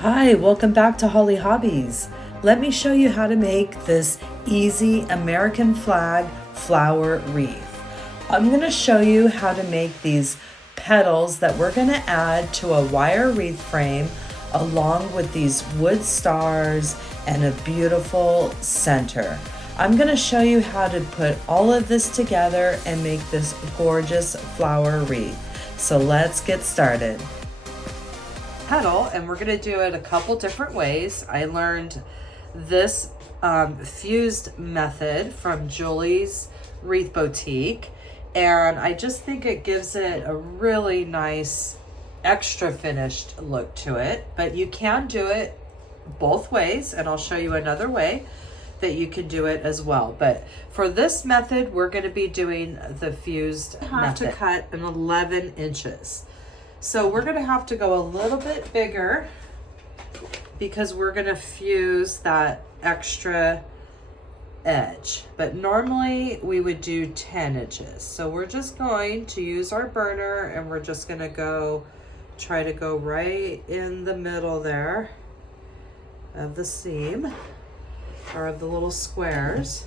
Hi, welcome back to Hollie Hobbies. Let me show you how to make this easy American flag flower wreath. I'm going to show you how to make these petals that we're going to add to a wire wreath frame along with these wood stars and a beautiful center. I'm going to show you how to put all of this together and make this gorgeous flower wreath. So let's get started. Petal, and we're going to do it a couple different ways. I learned this fused method from Julie's Wreath Boutique, and I just think it gives it a really nice extra finished look to it. But you can do it both ways, and I'll show you another way that you can do it as well. But for this method, we're going to be doing the fused method. I have to cut an 11 inches. So we're going to have to go a little bit bigger because we're going to fuse that extra edge. But normally we would do 10 inches. So we're just going to use our burner and we're just going to try to go right in the middle there of the seam or of the little squares.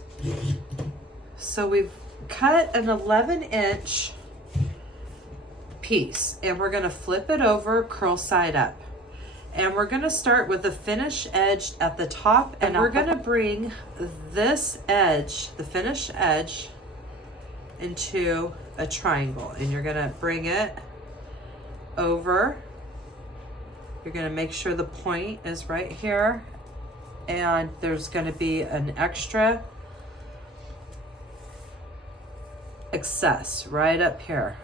So we've cut an 11-inch piece and we're going to flip it over curl side up, and we're going to start with the finished edge at the top, and we're going to bring this edge, the finished edge, into a triangle, and you're going to bring it over. You're going to make sure the point is right here, and there's going to be an extra excess right up here.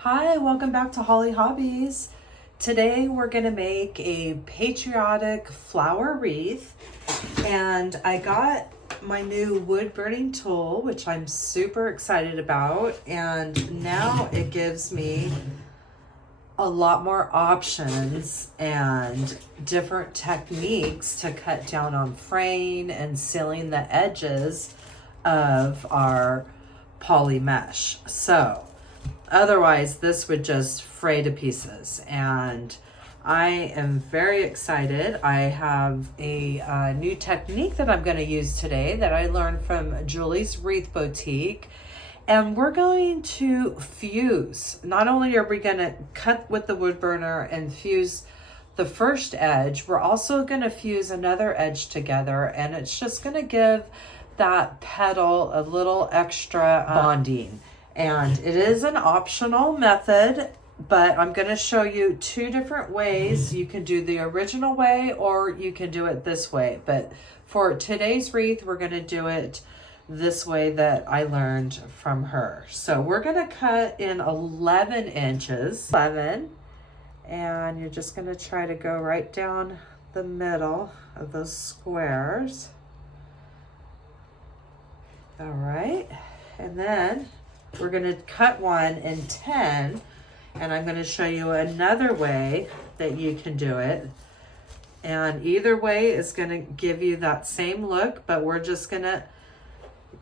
Hi, welcome back to Hollie Hobbies. Today we're gonna make a patriotic flower wreath, and I got my new wood burning tool, which I'm super excited about, and now it gives me a lot more options and different techniques to cut down on fraying and sealing the edges of our poly mesh. So otherwise, this would just fray to pieces, and I am very excited. I have a new technique that I'm going to use today that I learned from Julie's Wreath Boutique, and we're going to fuse. Not only are we going to cut with the wood burner and fuse the first edge, we're also going to fuse another edge together, and it's just going to give that petal a little extra bonding. And it is an optional method, but I'm going to show you two different ways. You can do the original way or you can do it this way. But for today's wreath, we're going to do it this way that I learned from her. So we're going to cut in 11 inches. 11. And you're just going to try to go right down the middle of those squares. All right. And then we're going to cut one in 10, and I'm going to show you another way that you can do it. And either way is going to give you that same look, but we're just going to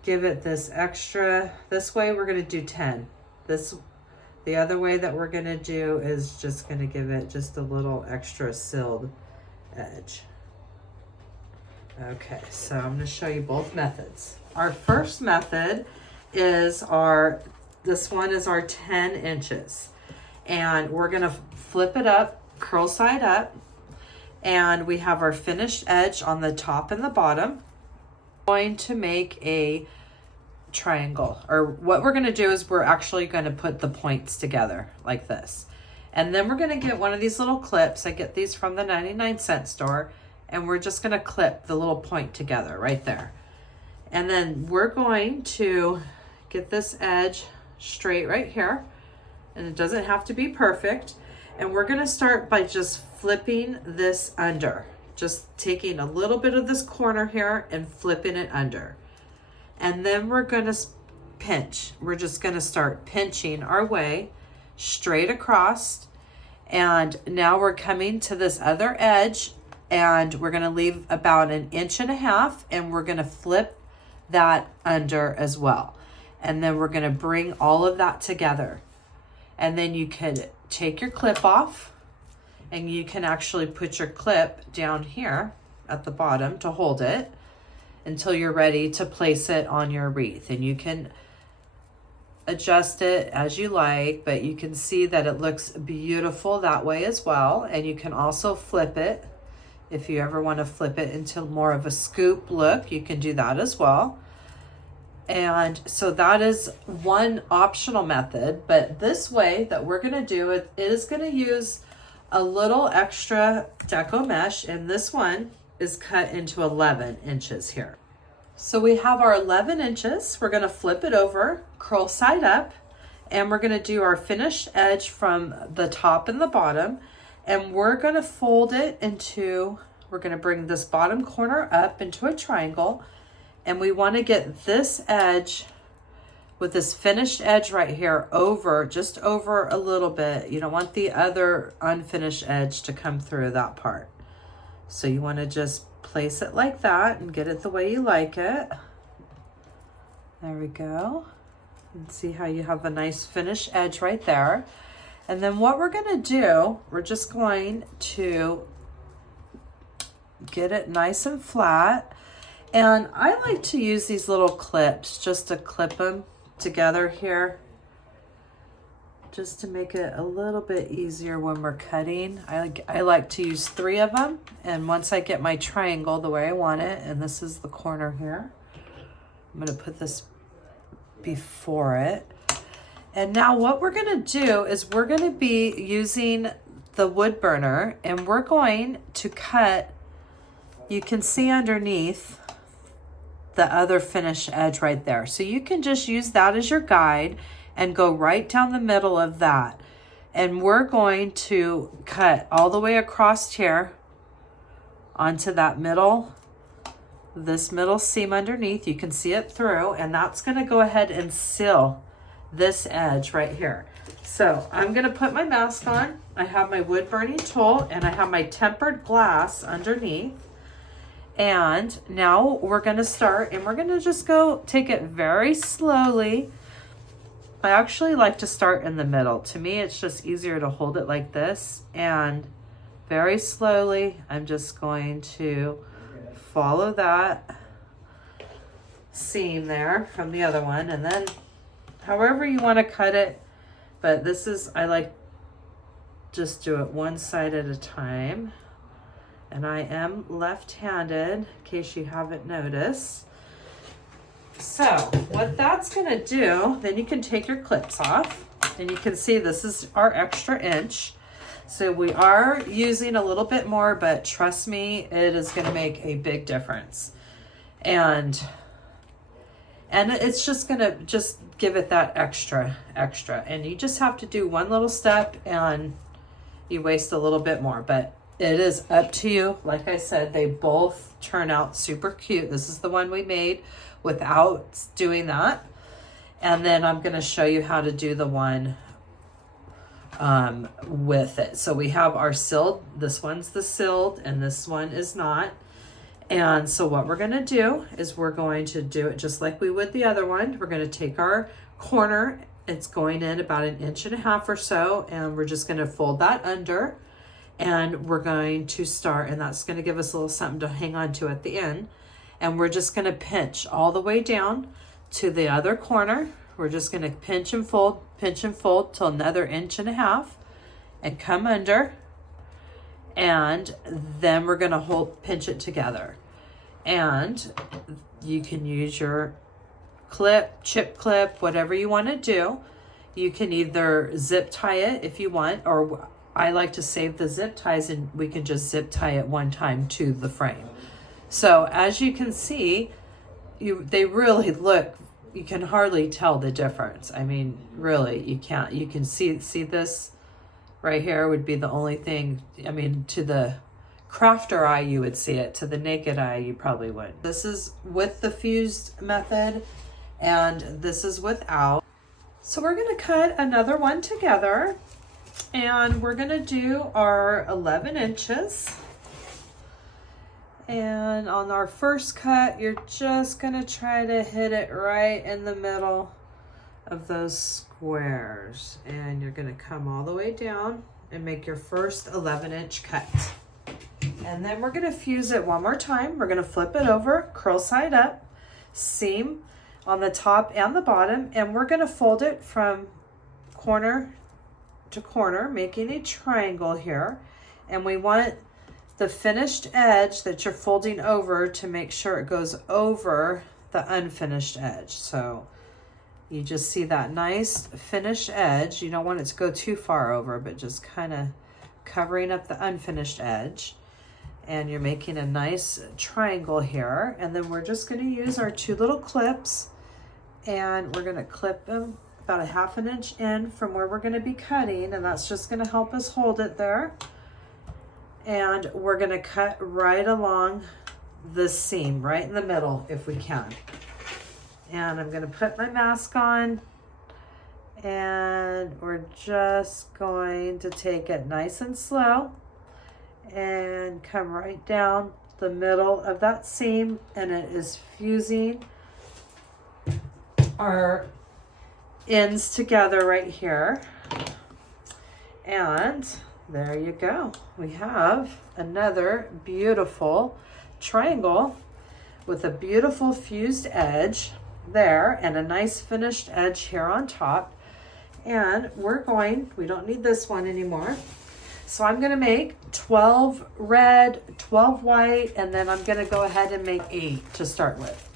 give it this extra. This way we're going to do 10. The other way that we're going to do is just going to give it just a little extra sealed edge. Okay, so I'm going to show you both methods. Our first method is this one is our 10 inches, and we're going to flip it up curl side up, and we have our finished edge on the top and the bottom. We're going to make a triangle, or what we're going to do is we're actually going to put the points together like this, and then we're going to get one of these little clips. I get these from the 99-cent store, and we're just going to clip the little point together right there. And then we're going to get this edge straight right here, and it doesn't have to be perfect. And we're going to start by just flipping this under, just taking a little bit of this corner here and flipping it under. And then we're going to pinch. We're just going to start pinching our way straight across. And now we're coming to this other edge, and we're going to leave about 1.5 inches, and we're going to flip that under as well. And then we're going to bring all of that together. And then you could take your clip off and you can actually put your clip down here at the bottom to hold it until you're ready to place it on your wreath. And you can adjust it as you like, but you can see that it looks beautiful that way as well. And you can also flip it. If you ever want to flip it into more of a scoop look, you can do that as well. And so that is one optional method, but this way that we're going to do it is going to use a little extra deco mesh, and this one is cut into 11 inches here. So we have our 11 inches. We're going to flip it over, curl side up, and we're going to do our finished edge from the top and the bottom, and we're going to fold it into, we're going to bring this bottom corner up into a triangle. And we want to get this edge with this finished edge right here over, just over a little bit. You don't want the other unfinished edge to come through that part. So you want to just place it like that and get it the way you like it. There we go. And see how you have a nice finished edge right there. And then what we're going to do, we're just going to get it nice and flat. And I like to use these little clips just to clip them together here, just to make it a little bit easier when we're cutting. I like to use 3 of them, and once I get my triangle the way I want it, and this is the corner here, I'm going to put this before it. And now what we're going to do is we're going to be using the wood burner, and we're going to cut, you can see underneath the other finished edge right there. So you can just use that as your guide and go right down the middle of that. And we're going to cut all the way across here onto that middle, this middle seam underneath. You can see it through, and that's going to go ahead and seal this edge right here. So I'm going to put my mask on. I have my wood burning tool, and I have my tempered glass underneath. And now we're going to start, and we're going to just go take it very slowly. I actually like to start in the middle. To me, it's just easier to hold it like this, and very slowly, I'm just going to follow that seam there from the other one, and then however you want to cut it, but this is, I like just do it one side at a time. And I am left-handed, in case you haven't noticed. So what that's gonna do, then you can take your clips off, and you can see this is our extra inch. So we are using a little bit more, but trust me, it is gonna make a big difference. And it's just gonna just give it that extra. And you just have to do one little step, and you waste a little bit more, but it is up to you. Like I said, they both turn out super cute. This is the one we made without doing that. And then I'm going to show you how to do the one with it. So we have our sealed. This one's the sealed, and this one is not. And so what we're going to do is we're going to do it just like we would the other one. We're going to take our corner. It's going in about 1.5 inches or so, and we're just going to fold that under. And we're going to start, and that's going to give us a little something to hang on to at the end. And we're just going to pinch all the way down to the other corner. We're just going to pinch and fold till another 1.5 inches and come under. And then we're going to pinch it together. And you can use your clip, chip clip, whatever you want to do. You can either zip tie it if you want, or I like to save the zip ties, and we can just zip tie it one time to the frame. So as you can see, they really look, you can hardly tell the difference. I mean, really, you can't. You can see this right here would be the only thing. I mean, to the crafter eye, you would see it. To the naked eye, you probably wouldn't. This is with the fused method, and this is without. So we're going to cut another one together. And we're going to do our 11 inches. And on our first cut, you're just going to try to hit it right in the middle of those squares. And you're going to come all the way down and make your first 11-inch cut. And then we're gonna fuse it one more time. We're gonna flip it over, curl side up, seam on the top and the bottom, and we're gonna fold it from corner to corner, making a triangle here. And we want the finished edge that you're folding over to make sure it goes over the unfinished edge. So you just see that nice finished edge. You don't want it to go too far over, but just kind of covering up the unfinished edge. And you're making a nice triangle here. And then we're just going to use our 2 little clips, and we're going to clip them about a 1/2 inch in from where we're going to be cutting, and that's just going to help us hold it there. And we're going to cut right along the seam, right in the middle if we can. And I'm going to put my mask on, and we're just going to take it nice and slow and come right down the middle of that seam, and it is fusing our ends together right here. And there you go. We have another beautiful triangle with a beautiful fused edge there and a nice finished edge here on top. And we don't need this one anymore. So I'm going to make 12 red, 12 white, and then I'm going to go ahead and make 8 to start with.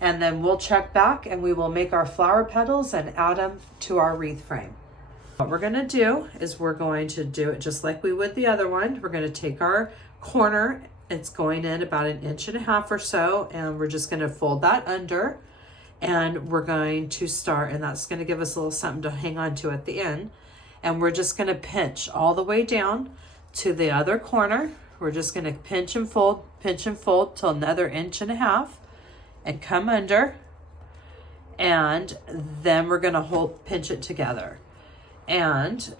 And then we'll check back and we will make our flower petals and add them to our wreath frame. What we're going to do is we're going to do it just like we would the other one. We're going to take our corner, it's going in about 1.5 inches or so, and we're just going to fold that under, and we're going to start, and that's going to give us a little something to hang on to at the end. And we're just going to pinch all the way down to the other corner. We're just going to pinch and fold till another 1.5 inches and come under. And then we're going to pinch it together. And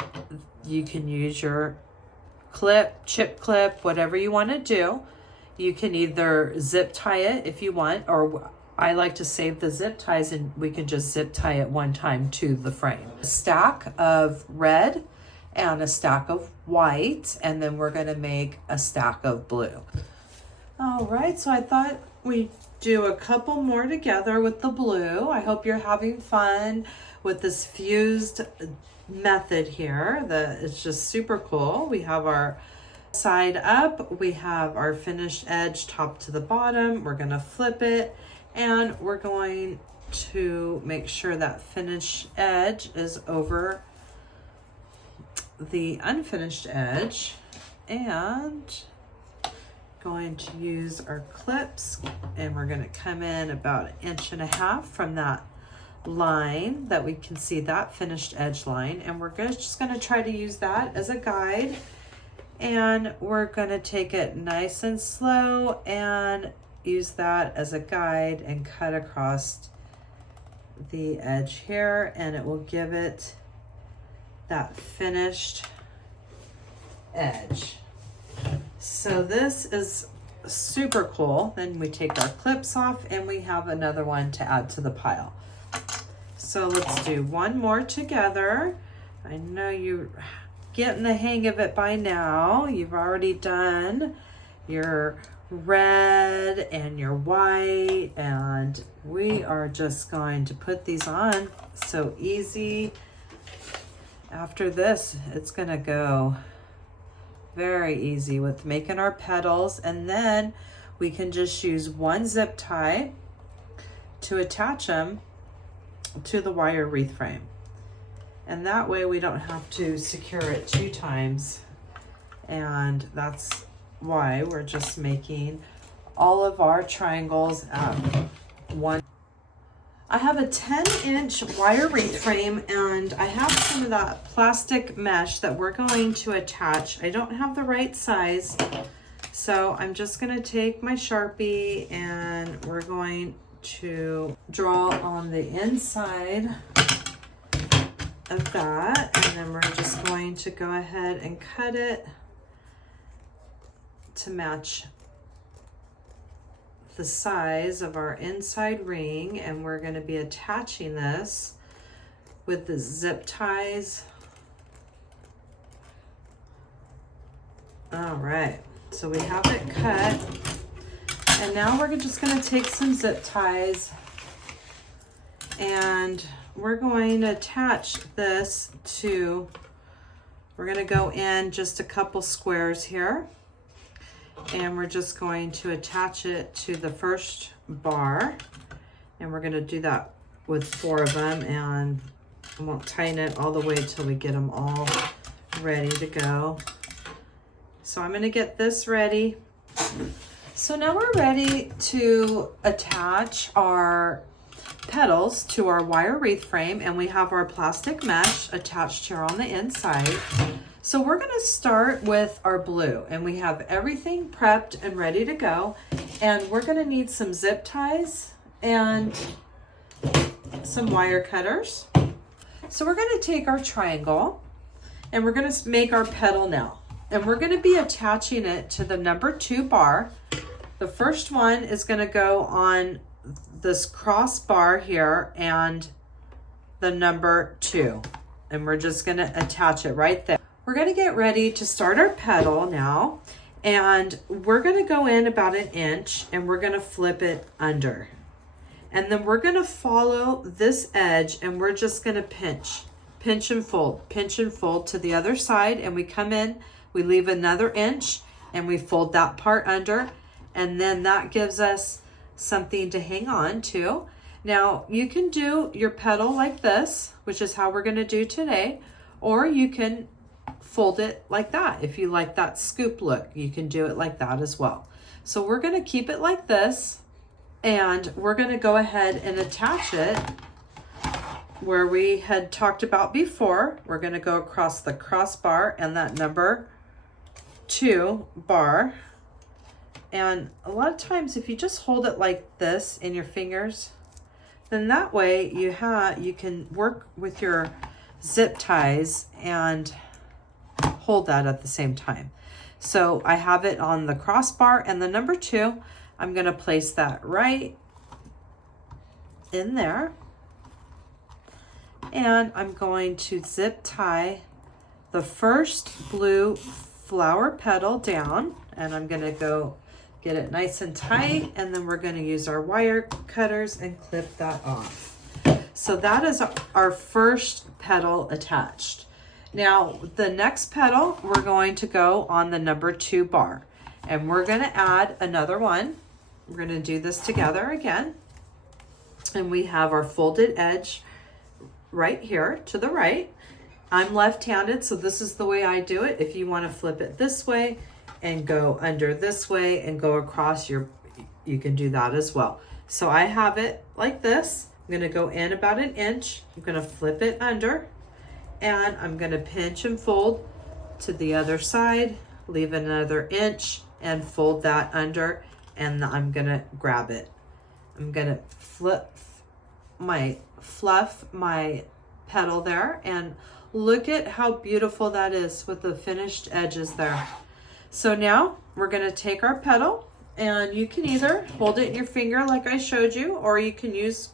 you can use your clip, chip clip, whatever you want to do. You can either zip tie it if you want, or I like to save the zip ties and we can just zip tie it one time to the frame. A stack of red and a stack of white, and then we're going to make a stack of blue. All right, so I thought we'd do a couple more together with the blue. I hope you're having fun with this fused method here. It's just super cool. We have our side up, we have our finished edge top to the bottom. We're going to flip it, and we're going to make sure that finished edge is over the unfinished edge, and going to use our clips, and we're going to come in about 1.5 inches from that line that we can see, that finished edge line, and we're just going to try to use that as a guide, and we're going to take it nice and slow and use that as a guide and cut across the edge here, and it will give it that finished edge. So this is super cool. Then we take our clips off and we have another one to add to the pile. So let's do one more together. I know you're getting the hang of it by now. You've already done your red and your white, and we are just going to put these on. So easy. After this, it's gonna go very easy with making our petals, and then we can just use one zip tie to attach them to the wire wreath frame, and that way we don't have to secure it 2 times. And that's why we're just making all of our triangles one. I have a 10-inch wire wreath frame, and I have some of that plastic mesh that we're going to attach. I don't have the right size, so I'm just going to take my Sharpie and we're going to draw on the inside of that, and then we're just going to go ahead and cut it to match the size of our inside ring, and we're going to be attaching this with the zip ties All right, so we have it cut. And now we're just gonna take some zip ties and we're going to attach this to, we're gonna go in just a couple squares here. And we're just going to attach it to the first bar. And we're gonna do that with 4 of them, and I won't tighten it all the way till we get them all ready to go. So I'm gonna get this ready. So now we're ready to attach our petals to our wire wreath frame, and we have our plastic mesh attached here on the inside. So we're gonna start with our blue, and we have everything prepped and ready to go. And we're gonna need some zip ties and some wire cutters. So we're gonna take our triangle and we're gonna make our petal now. And we're gonna be attaching it to the number 2 bar. The first one is gonna go on this cross bar here and the number 2. And we're just gonna attach it right there. We're gonna get ready to start our petal now. And we're gonna go in about 1 inch and we're gonna flip it under. And then we're gonna follow this edge and we're just gonna pinch and fold to the other side. And we come in, we leave another inch and we fold that part under. And then that gives us something to hang on to. Now you can do your petal like this, which is how we're gonna do today, or you can fold it like that. If you like that scoop look, you can do it like that as well. So we're gonna keep it like this, and we're gonna go ahead and attach it where we had talked about before. We're gonna go across the crossbar and that number 2 bar. And a lot of times if you just hold it like this in your fingers, then that way you can work with your zip ties and hold that at the same time. So I have it on the crossbar and the number 2, I'm gonna place that right in there. And I'm going to zip tie the first blue flower petal down, and I'm gonna go get it nice and tight, and then we're gonna use our wire cutters and clip that off. So that is our first petal attached. Now the next petal, we're going to go on the number 2 bar, and we're gonna add another one. We're gonna do this together again. And we have our folded edge right here to the right. I'm left-handed, so this is the way I do it. If you wanna flip it this way and go under this way and go across, you can do that as well. So I have it like this. I'm gonna go in about 1 inch. I'm gonna flip it under, and I'm gonna pinch and fold to the other side, leave another inch and fold that under, and I'm gonna grab it. I'm gonna fluff my petal there, and look at how beautiful that is with the finished edges there. So now we're gonna take our petal, and you can either hold it in your finger like I showed you, or you can use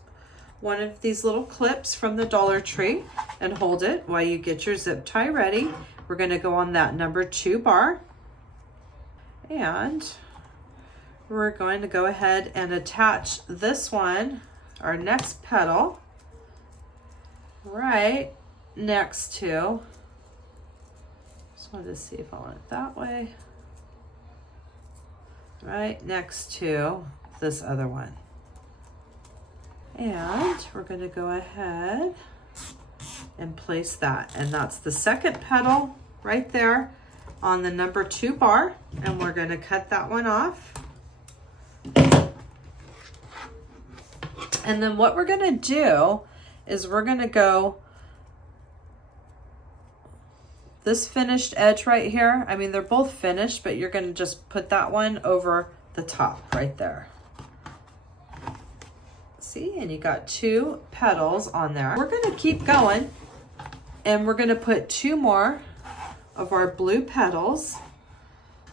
one of these little clips from the Dollar Tree and hold it while you get your zip tie ready. We're gonna go on that number 2 bar, and we're going to go ahead and attach this one, our next petal, right next to, just wanted to see if I want it that way, right next to this other one. And we're going to go ahead and place that, and that's the second petal right there on the number 2 bar, and we're going to cut that one off. And then what we're going to do is we're going to go this finished edge right here. I mean, they're both finished, but you're going to just put that one over the top right there. See, and you got 2 petals on there. We're going to keep going, and we're going to put 2 more of our blue petals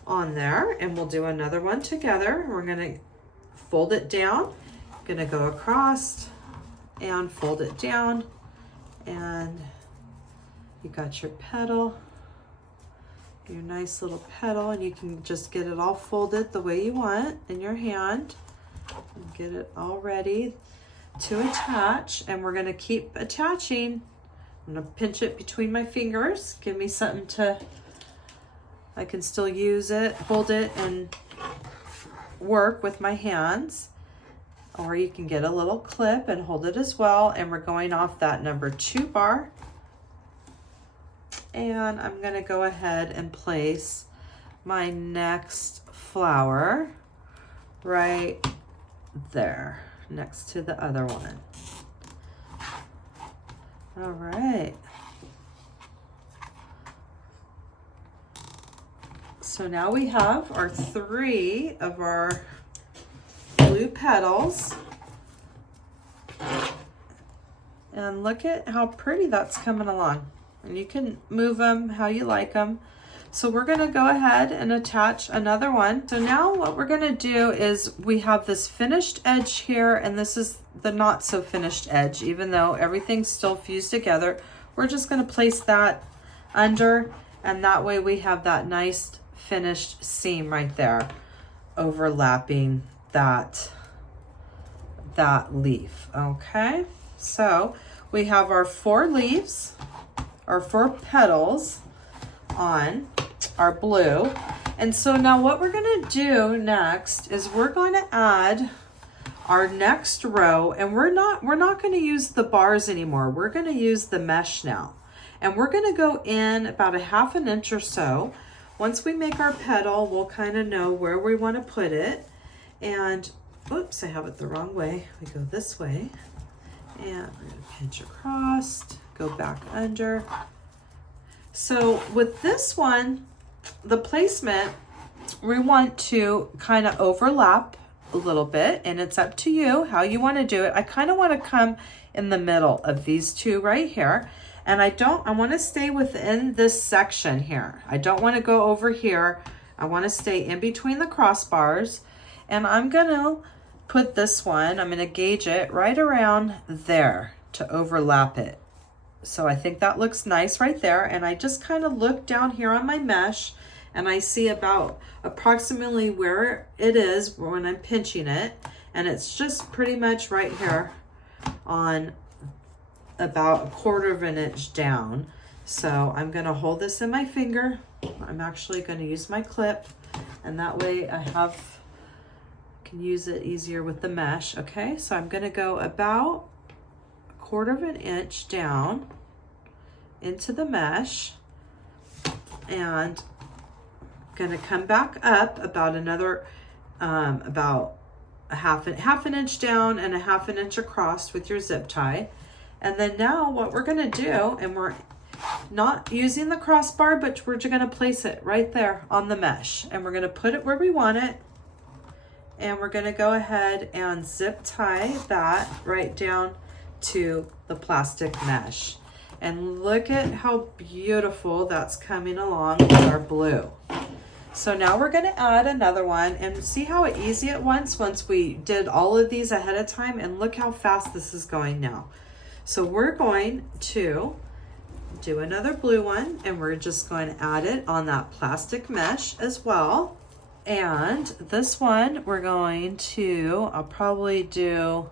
on there, and we'll do another one together. We're going to fold it down, going to go across and fold it down, and you got your petal, your nice little petal, and you can just get it all folded the way you want in your hand and get it all ready to attach. And we're going to keep attaching. I'm going to pinch it between my fingers, give me something to, I can still use it, hold it, and work with my hands. Or you can get a little clip and hold it as well. And we're going off that number 2 bar. And I'm gonna go ahead and place my next flower right there next to the other one. All right. So now we have our 3 of our blue petals. And look at how pretty that's coming along. And you can move them how you like them. So we're going to go ahead and attach another one. So now what we're going to do is we have this finished edge here, and this is the not so finished edge, even though everything's still fused together. We're just going to place that under, and that way we have that nice finished seam right there overlapping that leaf. Okay, so we have our 4 leaves, our 4 petals on our blue. And so now what we're going to do next is we're going to add our next row, and we're not going to use the bars anymore. We're going to use the mesh now. And we're going to go in about a 1/2 inch or so. Once we make our petal, we'll kind of know where we want to put it. And oops, I have it the wrong way. We go this way, and we're going to pinch across, go back under. So with this one, the placement, we want to kind of overlap a little bit, and it's up to you how you want to do it. I kind of want to come in the middle of these 2 right here. And I want to stay within this section here. I don't want to go over here. I want to stay in between the crossbars. And I'm going to put this one, I'm going to gauge it right around there to overlap it. So I think that looks nice right there. And I just kind of look down here on my mesh, and I see about approximately where it is when I'm pinching it. And it's just pretty much right here on about 1/4 inch down. So I'm going to hold this in my finger. I'm actually going to use my clip, and that way I can use it easier with the mesh. Okay, so I'm going to go about 1/4 inch down into the mesh, and going to come back up about another about a half an inch down and a 1/2 inch across with your zip tie. And then now what we're going to do, and we're not using the crossbar, but we're just going to place it right there on the mesh, and we're going to put it where we want it. And we're going to go ahead and zip tie that right down to the plastic mesh. And look at how beautiful that's coming along with our blue. So now we're going to add another one, and see how easy it was once we did all of these ahead of time. And look how fast this is going now. So we're going to do another blue one, and we're just going to add it on that plastic mesh as well. And this one we're going to, I'll probably do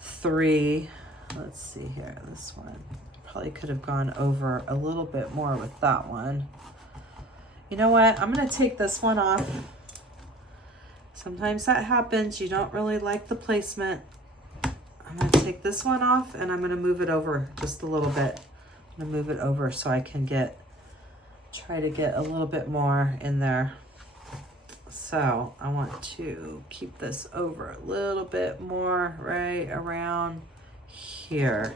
3. Let's see here, this one. Probably could have gone over a little bit more with that one. You know what? I'm going to take this one off. Sometimes that happens. You don't really like the placement. I'm going to take this one off, and I'm going to move it over just a little bit. I'm going to move it over so I can try to get a little bit more in there. So I want to keep this over a little bit more right around here.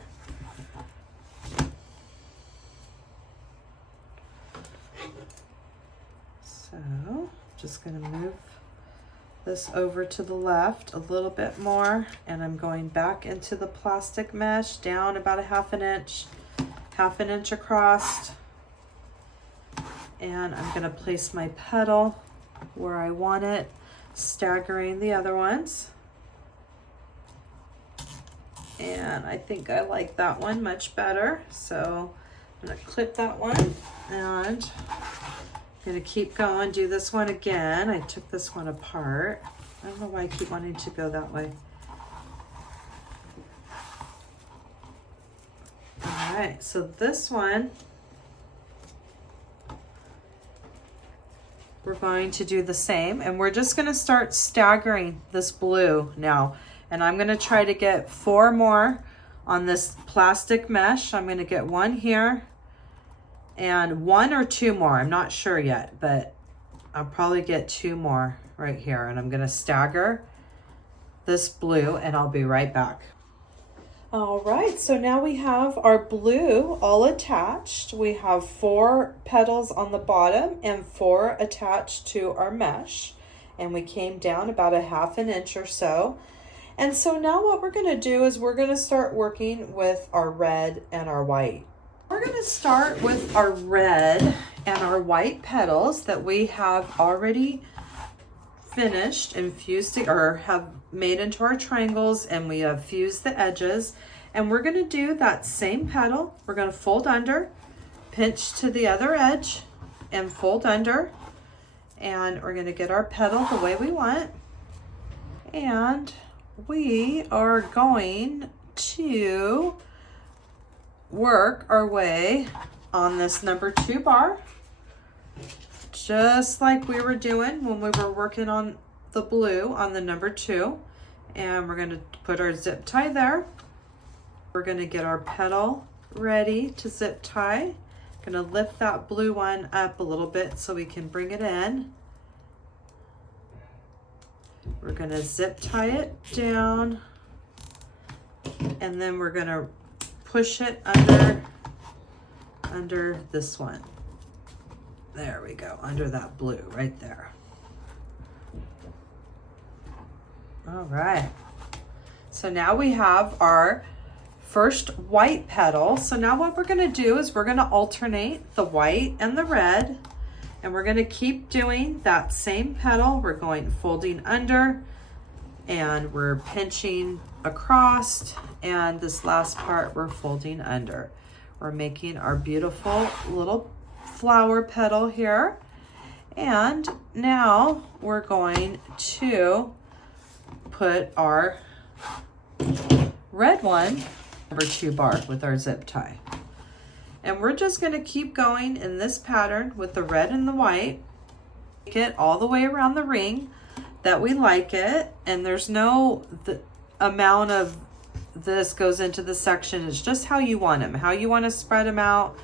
So just going to move this over to the left a little bit more, and I'm going back into the plastic mesh down about a 1/2 inch across, and I'm going to place my petal where I want it, staggering the other ones. And I think I like that one much better, so I'm going to clip that one and Gonna keep going, do this one again. I took this one apart. I don't know why I keep wanting to go that way. All right, so this one, we're going to do the same, and we're just gonna start staggering this blue now. And I'm gonna try to get 4 more on this plastic mesh. I'm gonna get 1 here and 1 or 2 more. I'm not sure yet, but I'll probably get 2 more right here. And I'm gonna stagger this blue and I'll be right back. All right, so now we have our blue all attached. We have 4 petals on the bottom and 4 attached to our mesh. And we came down about a 1/2 inch or so. And so now what we're gonna do is we're gonna start working with our red and our white. We're gonna start with our red and our white petals that we have already finished and fused or have made into our triangles, and we have fused the edges. And we're gonna do that same petal. We're gonna fold under, pinch to the other edge and fold under. And we're gonna get our petal the way we want. And we are going to work our way on this number 2 bar, just like we were doing when we were working on the blue on the number 2. And we're going to put our zip tie there. We're going to get our petal ready to zip tie. Going to lift that blue one up a little bit so we can bring it in. We're going to zip tie it down, and then we're going to push it under this one. There we go, under that blue right there. All right, so now we have our first white petal. So now what we're going to do is we're going to alternate the white and the red, and we're going to keep doing that same petal. We're going folding under, and we're pinching across, and this last part we're folding under. We're making our beautiful little flower petal here. And now we're going to put our red one, number 2 bar, with our zip tie. And we're just going to keep going in this pattern with the red and the white. Make it all the way around the ring that we like it. And there's no amount of this goes into the section. It's just how you want them, how you want to spread them out.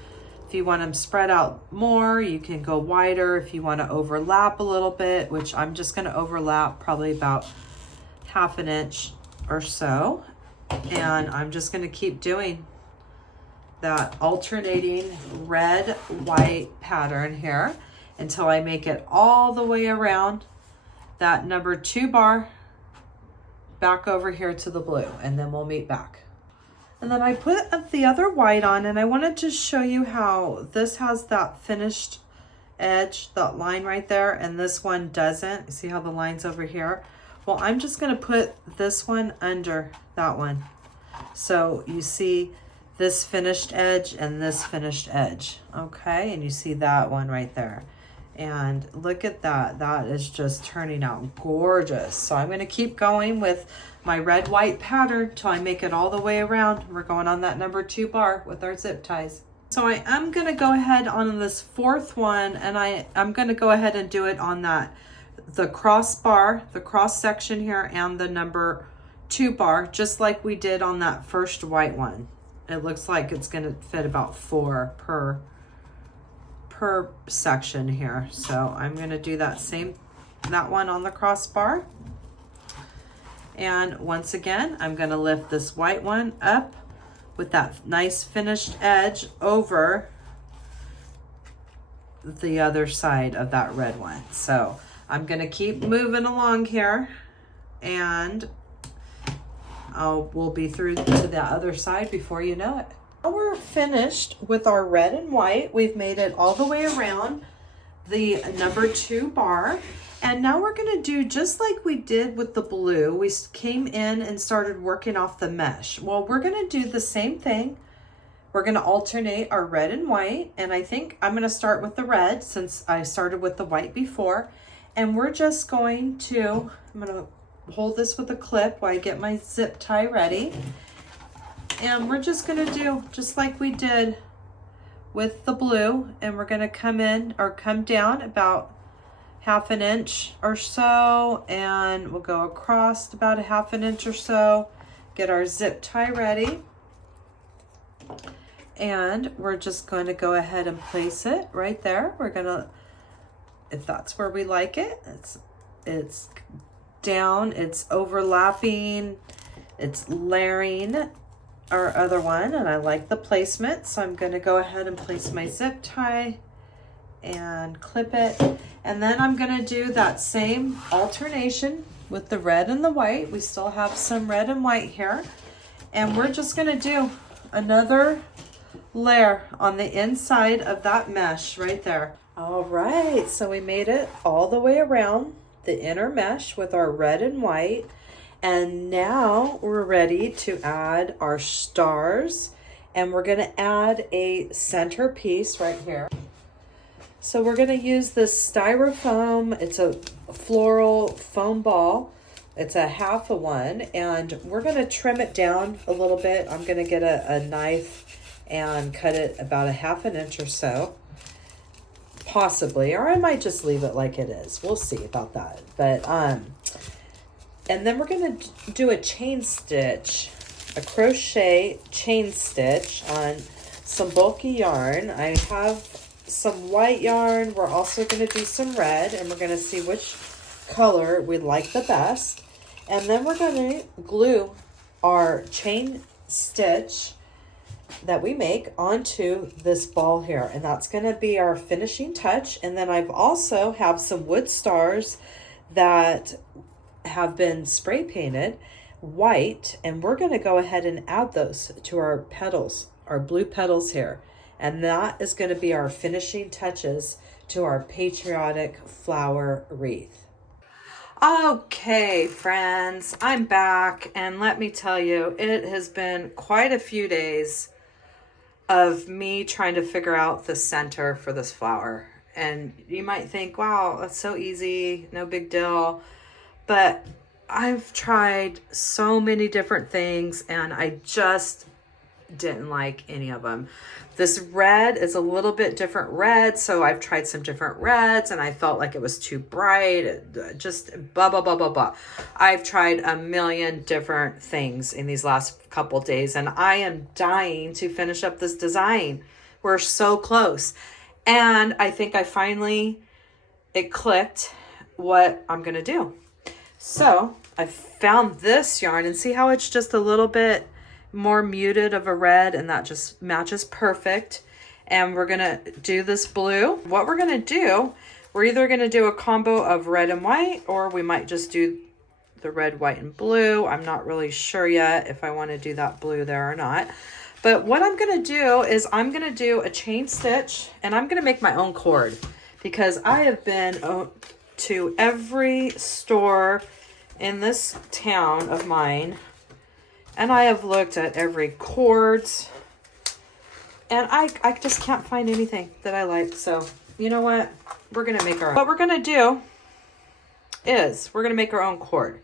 If you want them spread out more, you can go wider. If you want to overlap a little bit, which I'm just going to overlap probably about 1/2 inch or so. And I'm just going to keep doing that alternating red, white pattern here until I make it all the way around that number 2 bar back over here to the blue, and then we'll meet back. And then I put the other white on, and I wanted to show you how this has that finished edge, that line right there, and this one doesn't. You see how the line's over here? Well, I'm just gonna put this one under that one. So you see this finished edge and this finished edge, okay? And you see that one right there. And look at that, that is just turning out gorgeous. So I'm gonna keep going with my red white pattern till I make it all the way around. We're going on that number 2 bar with our zip ties. So I am gonna go ahead on this 4th one, and I'm gonna go ahead and do it on the cross bar, the cross section here, and the number 2 bar, just like we did on that first white one. It looks like it's gonna fit about 4 per section here. So I'm gonna do that one on the crossbar. And once again, I'm gonna lift this white one up with that nice finished edge over the other side of that red one. So I'm gonna keep moving along here, and we'll be through to the other side before you know it. Now we're finished with our red and white. We've made it all the way around the number 2 bar. And now we're gonna do just like we did with the blue. We came in and started working off the mesh. Well, we're gonna do the same thing We're going to alternate our red and white. And I think I'm going to start with the red since I started with the white before. And we're just going to, I'm going to hold this with a clip while I get my zip tie ready. And we're just going to do just like we did with the blue. And we're going to come in or come down about 1/2 inch or so. And we'll go across about 1/2 inch or so. Get our zip tie ready. And we're just going to go ahead and place it right there. We're going to, if that's where we like it, it's down, it's overlapping, it's layering our other one, and I like the placement, so I'm going to go ahead and place my zip tie and clip it. And then I'm going to do that same alternation with the red and the white. We still have some red and white here, and we're just going to do another layer on the inside of that mesh right there. All right, so we made it all the way around the inner mesh with our red and white, and now we're ready to add our stars, and we're going to add a center piece right here. So we're going to use this styrofoam. It's a floral foam ball. It's a 1/2 one, and we're going to trim it down a little bit. I'm going to get a knife and cut it about 1/2 inch or so, possibly, or I might just leave it like it is. We'll see about that. But and then we're going to do a chain stitch, a crochet chain stitch on some bulky yarn. I have some white yarn. We're also going to do some red, and we're going to see which color we like the best. And then we're going to glue our chain stitch that we make onto this ball here, and that's going to be our finishing touch. And then I've also have some wood stars that have been spray painted white, and we're going to go ahead and add those to our petals, our blue petals here, and that is going to be our finishing touches to our Patriotic flower wreath. Okay, friends, I'm back, and let me tell you, it has been quite a few days of me trying to figure out the center for this flower. And you might think, wow, that's so easy, no big deal. But I've tried so many different things, and I just didn't like any of them. This red is a little bit different red, so I've tried some different reds, and I felt like it was too bright, just blah, blah, blah, blah, blah. I've tried a million different things in these last couple days, and I am dying to finish up this design. We're so close. And I think I finally, it clicked what I'm going to do. So I found this yarn, and see how it's just a little bit more muted of a red, and that just matches perfect. And we're gonna do this blue. What we're gonna do, we're either gonna do a combo of red and white, or we might just do the red, white, and blue. I'm not really sure yet if I want to do that blue there or not. But what I'm gonna do is I'm gonna do a chain stitch, and I'm gonna make my own cord, because I have been to every store in this town of mine, and I have looked at every cords, and I just can't find anything that I like. So you know what? We're going to make our own. What we're going to do is we're going to make our own cord.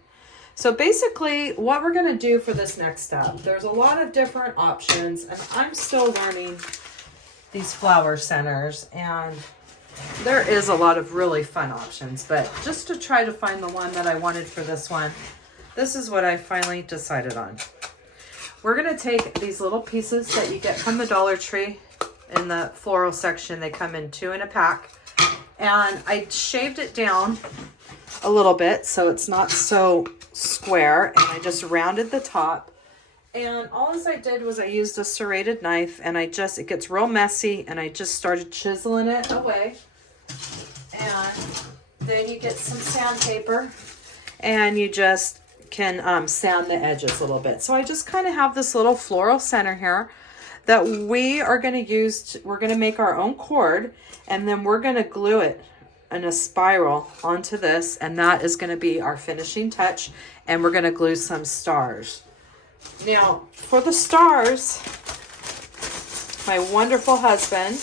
So basically what we're going to do for this next step, there's a lot of different options, and I'm still learning these flower centers, and there is a lot of really fun options. But just to try to find the one that I wanted for this one, this is what I finally decided on. We're going to take these little pieces that you get from the Dollar Tree in the floral section. They come in 2 in a pack. And I shaved it down a little bit so it's not so square. And I just rounded the top. And all I did was I used a serrated knife, and it gets real messy, and I just started chiseling it away. And then you get some sandpaper, and you just can sand the edges a little bit. So I just kind of have this little floral center here that we are going to use. We're going to make our own cord, and then we're going to glue it in a spiral onto this, and that is going to be our finishing touch. And we're going to glue some stars. Now for the stars, my wonderful husband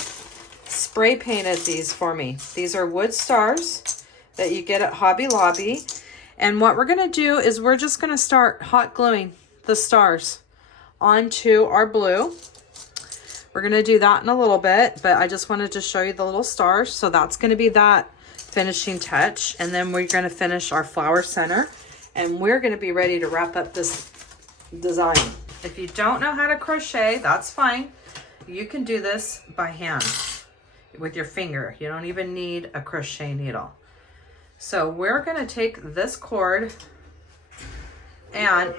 spray painted these for me. These are wood stars that you get at Hobby Lobby. And what we're gonna do is we're just gonna start hot gluing the stars onto our blue. We're gonna do that in a little bit, but I just wanted to show you the little stars. So that's gonna be that finishing touch. And then we're gonna finish our flower center, and we're gonna be ready to wrap up this design. If you don't know how to crochet, that's fine. You can do this by hand with your finger. You don't even need a crochet needle. So we're gonna take this cord and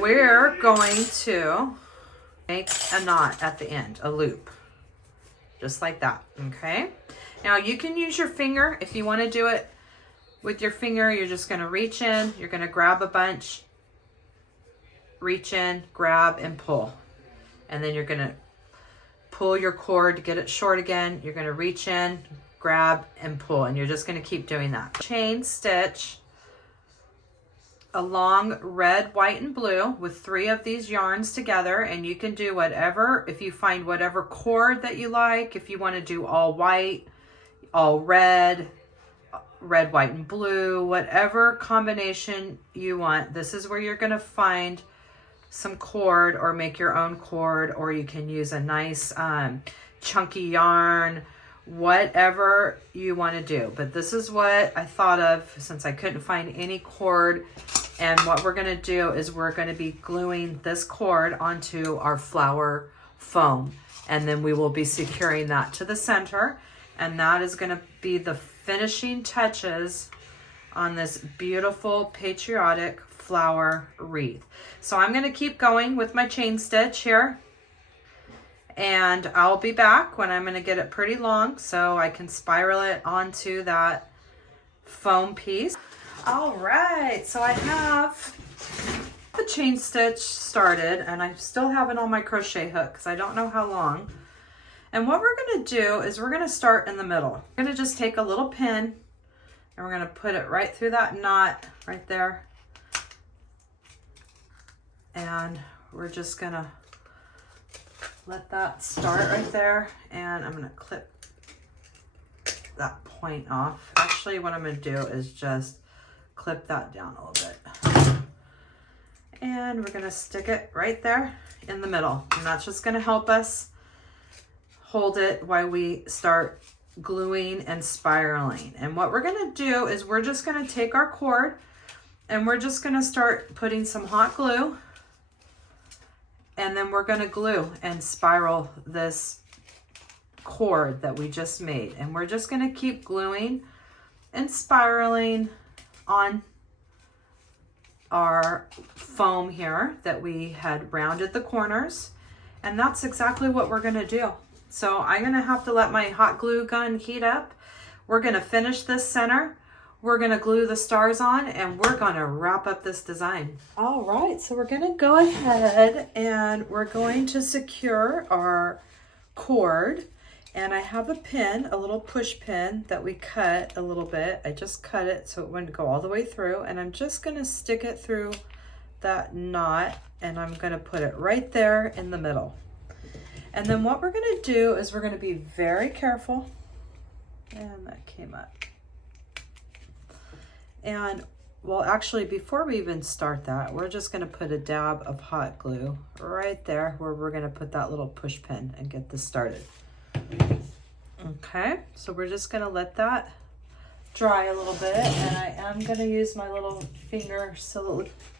we're going to make a knot at the end, a loop, just like that, okay? Now you can use your finger. If you wanna do it with your finger, you're just gonna reach in, you're gonna grab a bunch, reach in, grab, and pull. And then you're gonna pull your cord to get it short again. You're gonna reach in, grab, and pull, and you're just gonna keep doing that. Chain stitch along red, white, and blue with 3 of these yarns together, and you can do whatever, if you find whatever cord that you like. If you wanna do all white, all red, red, white, and blue, whatever combination you want, this is where you're gonna find some cord, or make your own cord, or you can use a nice chunky yarn, whatever you want to do. But this is what I thought of since I couldn't find any cord. And what we're going to do is we're going to be gluing this cord onto our flower foam, and then we will be securing that to the center, and that is going to be the finishing touches on this beautiful Patriotic flower wreath. So I'm going to keep going with my chain stitch here, and I'll be back when I'm going to get it pretty long so I can spiral it onto that foam piece. All right, so I have the chain stitch started, and I still have it on my crochet hook because I don't know how long. And what we're going to do is we're going to start in the middle. We're going to just take a little pin, and we're going to put it right through that knot right there. And we're just going to let that start right there, and I'm going to clip that point off. Actually, what I'm going to do is just clip that down a little bit. And we're going to stick it right there in the middle. And that's just going to help us hold it while we start gluing and spiraling. And what we're going to do is we're just going to take our cord, and we're just going to start putting some hot glue. And then we're going to glue and spiral this cord that we just made. And we're just going to keep gluing and spiraling on our foam here that we had rounded the corners. And that's exactly what we're going to do. So I'm going to have to let my hot glue gun heat up. We're going to finish this center. We're going to glue the stars on, and we're going to wrap up this design. All right, so we're going to go ahead and we're going to secure our cord. And I have a pin, a little push pin that we cut a little bit. I just cut it so it wouldn't go all the way through. And I'm just going to stick it through that knot, and I'm going to put it right there in the middle. And then what we're going to do is we're going to be very careful. And that came up. And well, actually, before we even start that, we're just going to put a dab of hot glue right there where we're going to put that little push pin and get this started. Okay, so we're just going to let that dry a little bit, and I am going to use my little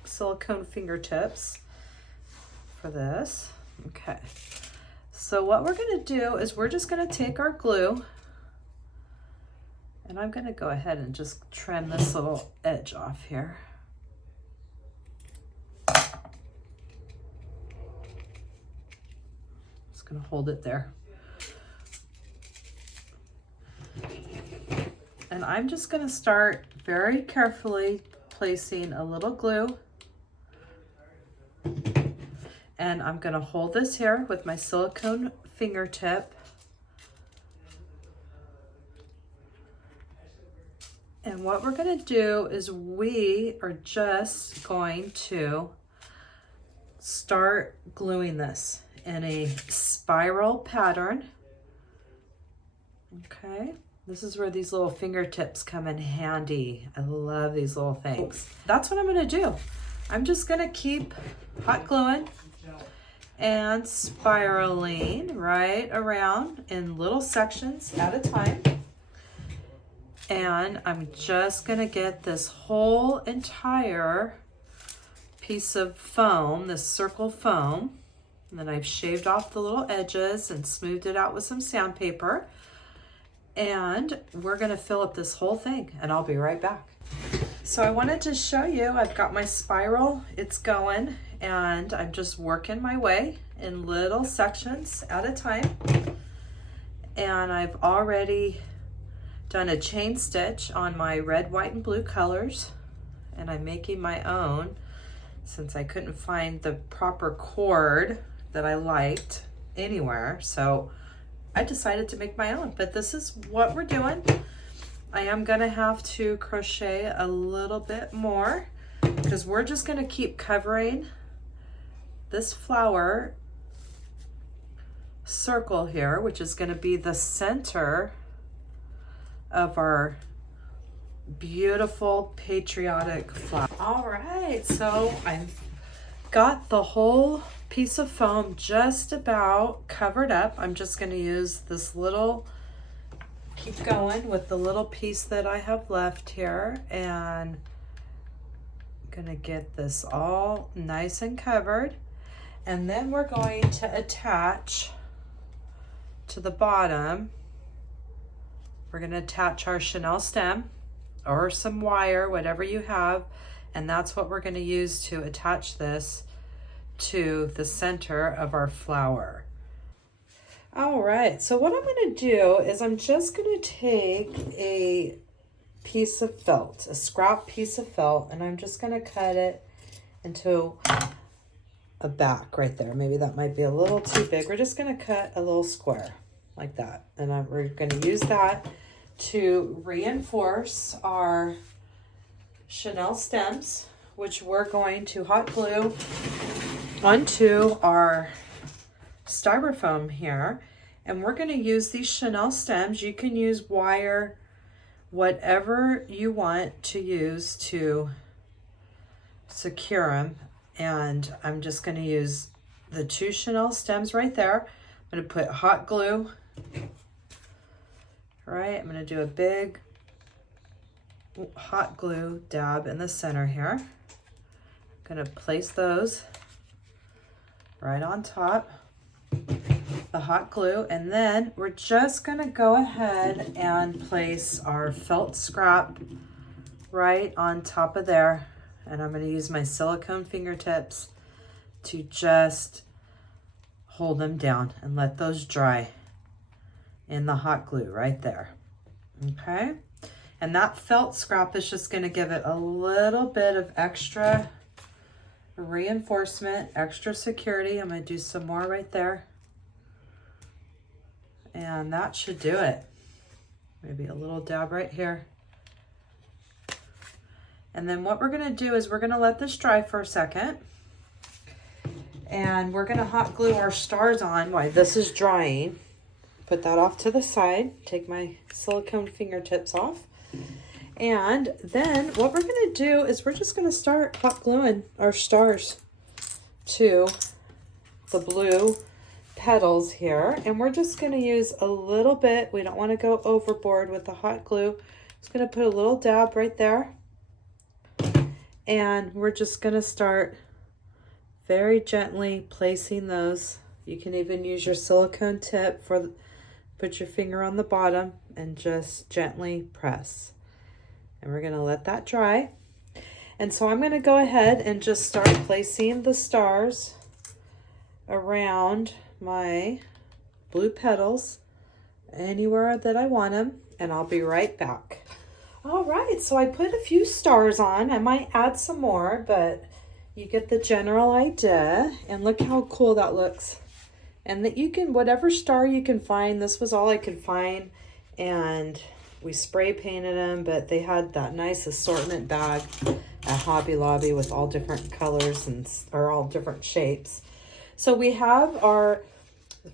silicone fingertips for this. Okay, so what we're going to do is we're just going to take our glue, and I'm going to go ahead and just trim this little edge off here. Just going to hold it there. And I'm just going to start very carefully placing a little glue. And I'm going to hold this here with my silicone fingertip. And what we're going to do is we are just going to start gluing this in a spiral pattern. Okay, this is where these little fingertips come in handy. I love these little things. That's what I'm gonna do. I'm just gonna keep hot gluing and spiraling right around in little sections at a time. And I'm just gonna get this whole entire piece of foam, this circle foam, and then I've shaved off the little edges and smoothed it out with some sandpaper. And we're gonna fill up this whole thing, and I'll be right back. So I wanted to show you, I've got my spiral, it's going, and I'm just working my way in little sections at a time. And I've already done a chain stitch on my red, white, and blue colors, and I'm making my own since I couldn't find the proper cord that I liked anywhere. So I decided to make my own, but this is what we're doing. I am gonna have to crochet a little bit more because we're just gonna keep covering this flower circle here, which is gonna be the center of our beautiful patriotic flower. All right, so I've got the whole piece of foam just about covered up. I'm just going to use this little, keep going with the little piece that I have left here, and I'm going to get this all nice and covered. And then we're going to attach to the bottom, we're going to attach our chenille stem or some wire, whatever you have, and that's what we're going to use to attach this to the center of our flower. All right, so what I'm going to do is I'm just going to take a piece of felt, a scrap piece of felt, and I'm just going to cut it into a back right there. Maybe that might be a little too big. We're just going to cut a little square like that, and we're going to use that to reinforce our chenille stems, which we're going to hot glue onto our styrofoam here. And we're going to use these chenille stems. You can use wire, whatever you want to use to secure them. And I'm just going to use the 2 chenille stems right there. I'm going to put hot glue. Right, I'm going to do a big hot glue dab in the center here. I'm going to place those right on top, the hot glue, and then we're just going to go ahead and place our felt scrap right on top of there. And I'm going to use my silicone fingertips to just hold them down and let those dry in the hot glue right there. Okay, and that felt scrap is just going to give it a little bit of extra reinforcement, extra security. I'm going to do some more right there, and that should do it. Maybe a little dab right here. And then what we're going to do is we're going to let this dry for a second, and we're going to hot glue our stars on while this is drying. Put that off to the side, take my silicone fingertips off. And then what we're gonna do is we're just gonna start hot gluing our stars to the blue petals here. And we're just gonna use a little bit. We don't wanna go overboard with the hot glue. Just gonna put a little dab right there. And we're just gonna start very gently placing those. You can even use your silicone tip for put your finger on the bottom and just gently press. And we're going to let that dry. And so I'm going to go ahead and just start placing the stars around my blue petals anywhere that I want them, and I'll be right back. All right, so I put a few stars on. I might add some more, but you get the general idea. And look how cool that looks. And that you can, whatever star you can find, this was all I could find, and we spray painted them, but they had that nice assortment bag at Hobby Lobby with all different colors and or all different shapes. So we have our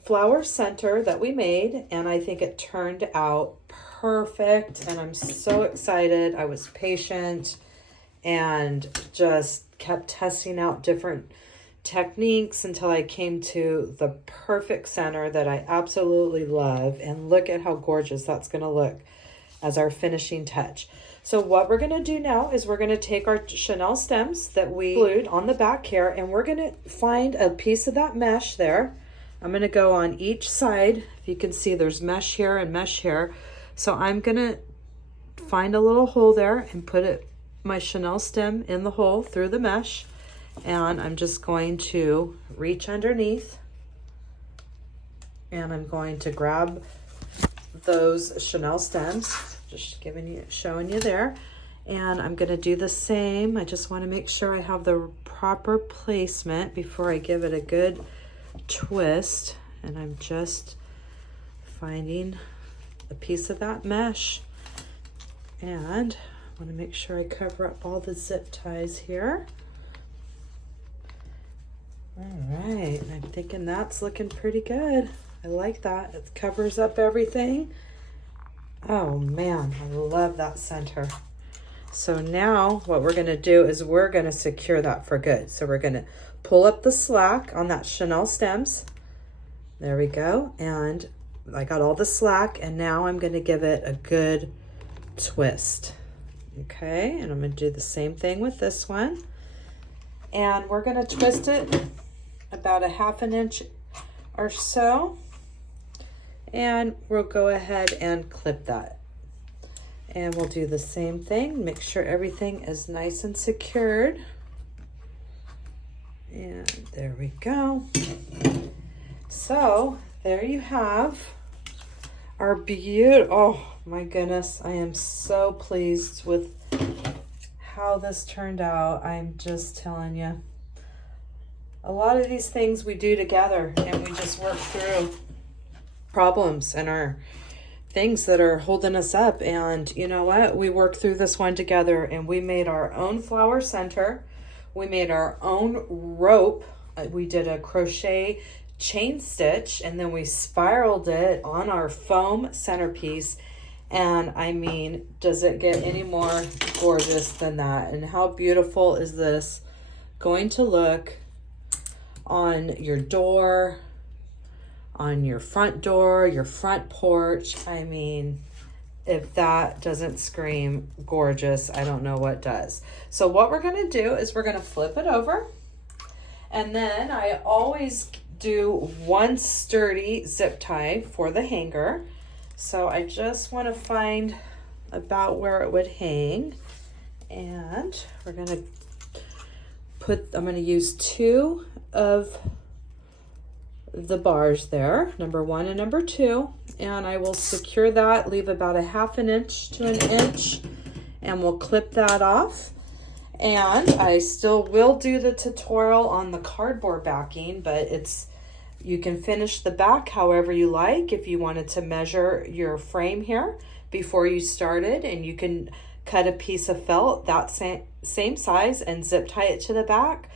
flower center that we made, and I think it turned out perfect, and I'm so excited. I was patient and just kept testing out different techniques until I came to the perfect center that I absolutely love. And look at how gorgeous that's going to look as our finishing touch. So what we're going to do now is we're going to take our Chanel stems that we glued on the back here, and we're going to find a piece of that mesh there. I'm going to go on each side. If you can see, there's mesh here and mesh here. So I'm going to find a little hole there and put my Chanel stem in the hole through the mesh. And I'm just going to reach underneath, and I'm going to grab those Chanel stems, just showing you there. And I'm going to do the same. I just want to make sure I have the proper placement before I give it a good twist. And I'm just finding a piece of that mesh, and I want to make sure I cover up all the zip ties here. All right, I'm thinking that's looking pretty good. I like that. It covers up everything. Oh man, I love that center. So now what we're gonna do is we're gonna secure that for good. So we're gonna pull up the slack on that Chanel stems. There we go. And I got all the slack, and now I'm gonna give it a good twist. Okay, and I'm gonna do the same thing with this one. And we're gonna twist it about a 1/2 inch or so, and we'll go ahead and clip that. And we'll do the same thing, make sure everything is nice and secured. And there we go. So there you have our beautiful, oh my goodness, I am so pleased with how this turned out. I'm just telling you, a lot of these things we do together, and we just work through problems and our things that are holding us up. And you know what? We worked through this one together, and we made our own flower center. We made our own rope. We did a crochet chain stitch, and then we spiraled it on our foam centerpiece. And I mean, does it get any more gorgeous than that? And how beautiful is this going to look on your door, on your front door, your front porch? I mean, if that doesn't scream gorgeous, I don't know what does. So what we're gonna do is we're gonna flip it over, and then I always do one sturdy zip tie for the hanger. So I just want to find about where it would hang, and we're going to I'm going to use 2 of the bars there, number 1 and number 2, and I will secure that, leave about a 1/2 inch to 1 inch, and we'll clip that off. And I still will do the tutorial on the cardboard backing, but you can finish the back however you like. If you wanted to measure your frame here before you started, and you can cut a piece of felt that same size and zip tie it to the back.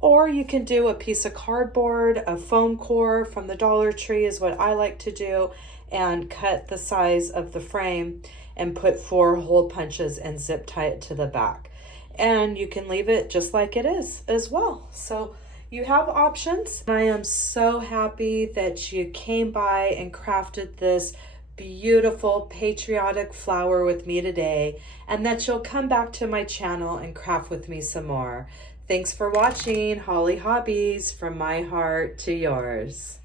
Or you can do a piece of cardboard, a foam core from the Dollar Tree is what I like to do, and cut the size of the frame and put 4 hole punches and zip tie it to the back. And you can leave it just like it is as well. So you have options. I am so happy that you came by and crafted this beautiful patriotic flower with me today, and that you'll come back to my channel and craft with me some more. Thanks for watching Hollie Hobbies, from my heart to yours.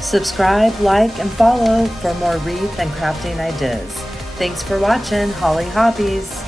Subscribe, like, and follow for more wreath and crafting ideas. Thanks for watching Hollie Hobbies.